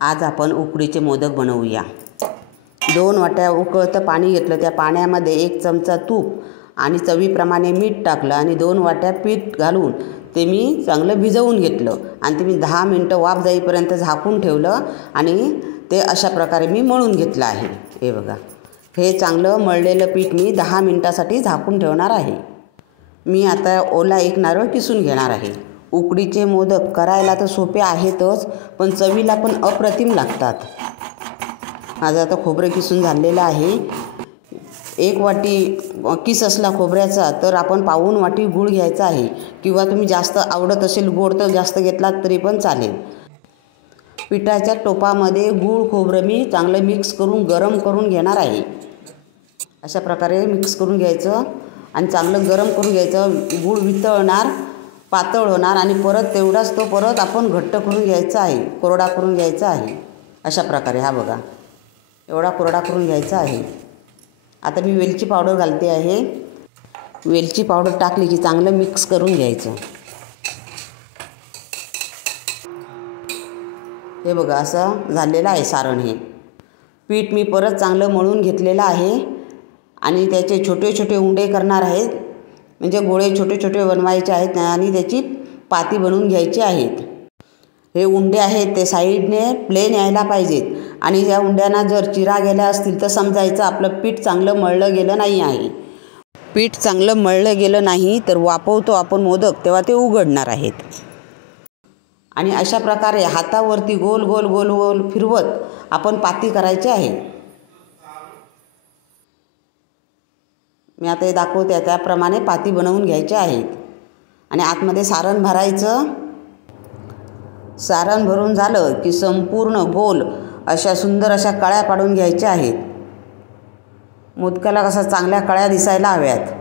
आज आपण उकडीचे मोदक बनवूया। 2 वाट्या उकळतं पाणी घेतलं, त्या पाण्यामध्ये 1 चमचा तूप आणि चवीप्रमाणे मीठ टाकलं आणि 2 वाट्या पीठ घालून ते मी चांगलं भिजवून घेतलं आणि ते मी 10 मिनिटं वाफ जाईपर्यंत झाकून ठेवलं आणि ते अशा प्रकारे मी मळून घेतलं आहे। हे बघा, हे चांगलं मळलेलं पीठ मी 10 मिनिटासाठी झाकून ठेवणार आहे। मी आता ओला एक नारळ किसून घेणार आहे। उकडीचे मोदक करायला तर सोपे आहेतच, पण चवीला पण अप्रतिम लागतात। माझं आता खोबरं किसून झालेलं आहे। 1 वाटी किस असला खोबऱ्याचा तर आपण पाऊण वाटी गूळ घ्यायचा आहे, किंवा तुम्ही जास्त आवडत असेल गोड तर जास्त घेतलात तरी पण चालेल। पिठाच्या टोपामध्ये गूळ खोबरं मी चांगलं मिक्स करून गरम करून घेणार आहे। अशा प्रकारे मिक्स करून घ्यायचं आणि चांगलं गरम करून घ्यायचं। गूळ वितळणार, पातळ होणार आणि परत तेवढाच तो परत आपण घट्ट करून घ्यायचा आहे, कोरडा करून घ्यायचा आहे। अशा प्रकारे हा बघा, एवढा कोरडा करून घ्यायचा आहे। आता मी वेलची पावडर घालते आहे। वेलची पावडर टाकली की चांगलं मिक्स करून घ्यायचं। हे बघा, असं झालेलं आहे सारण। हे पीठ मी परत चांगलं मळून घेतलेलं आहे आणि त्याचे छोटे छोटे उंडे करणार आहेत, म्हणजे गोळे छोटे छोटे बनवायचे आहेत आणि त्याची पाती बनवून घ्यायची आहेत। हे उंडे आहेत ते साईडने प्लेन यायला पाहिजेत आणि या उंड्यांना जर चिरा गेल्या असतील तर समजायचं आपलं पीठ चांगलं मळलं गेलं नाही आहे। पीठ चांगलं मळलं गेलं नाही तर वाफवतो आपण मोदक तेव्हा ते उघडणार आहेत। आणि अशा प्रकारे हातावरती गोल गोल गोल गोल फिरवत आपण पाती करायची आहे। मी आता हे दाखवते त्याप्रमाणे पाती बनवून घ्यायचे आहेत आणि आतमध्ये सारण भरायचं। सारण भरून झालं की संपूर्ण गोल अशा सुंदर अशा कळ्या पाडून घ्यायच्या आहेत। मोदकाला कसा चांगल्या कळ्या दिसायला हव्यात।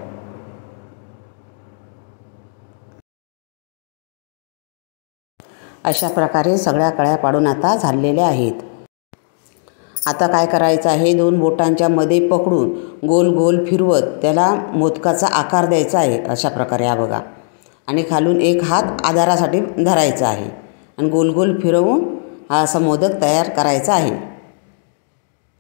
अशा प्रकारे सगळ्या कळ्या पाडून आता झालेल्या आहेत। आता काय करायचं आहे, 2 बोटांच्या मध्ये पकडून गोल गोल फिरवत त्याला मोदकाचा आकार द्यायचा आहे। अशा प्रकारे हा बघा, आणि खालून 1 हात आधारासाठी धरायचा आहे आणि गोल गोल फिरवून हा असा मोदक तयार करायचा आहे।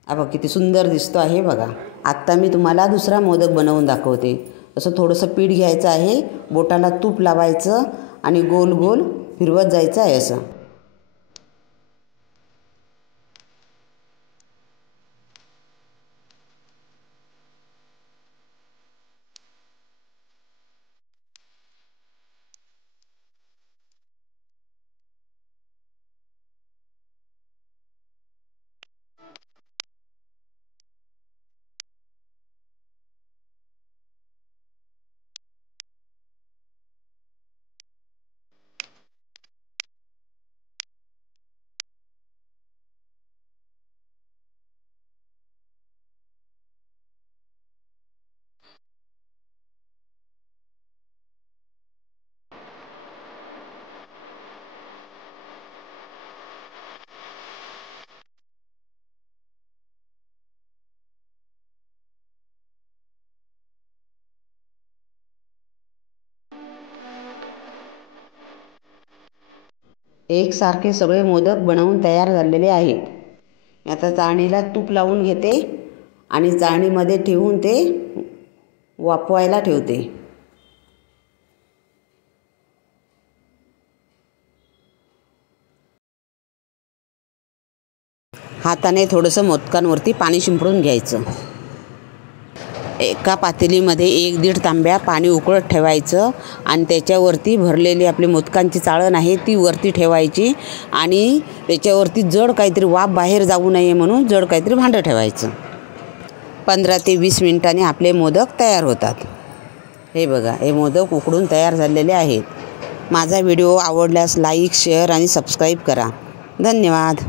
हा बघा किती सुंदर दिसतो आहे बघा। आत्ता मी तुम्हाला दुसरा मोदक बनवून दाखवते। असं थोडंसं पीठ घ्यायचं आहे, बोटाला तूप लावायचं आणि गोल गोल फिरवत जायचं आहे असं। एकसारखे सगळे मोदक बनवून तयार झालेले आहेत। आता चाळणीला तूप लावून घेते आणि चाळणीमध्ये ठेवून ते वाफवायला ठेवते। हाताने थोडंसं मोदकांवरती पाणी शिंपडून घ्यायचं। एका पातेलीमध्ये 1-1.5 तांब्या पाणी उकळत ठेवायचं आणि त्याच्यावरती भरलेली आपली मोदकांची चाळण आहे ती वरती ठेवायची आणि त्याच्यावरती जड काहीतरी वाफ बाहेर जाऊ नये म्हणून जड काहीतरी भांडं ठेवायचं। 15 ते 20 मिनिटांनी आपले मोदक तयार होतात। हे बघा, हे मोदक उकडून तयार झालेले आहेत। माझा व्हिडिओ आवडल्यास लाईक, शेअर आणि सबस्क्राईब करा। धन्यवाद।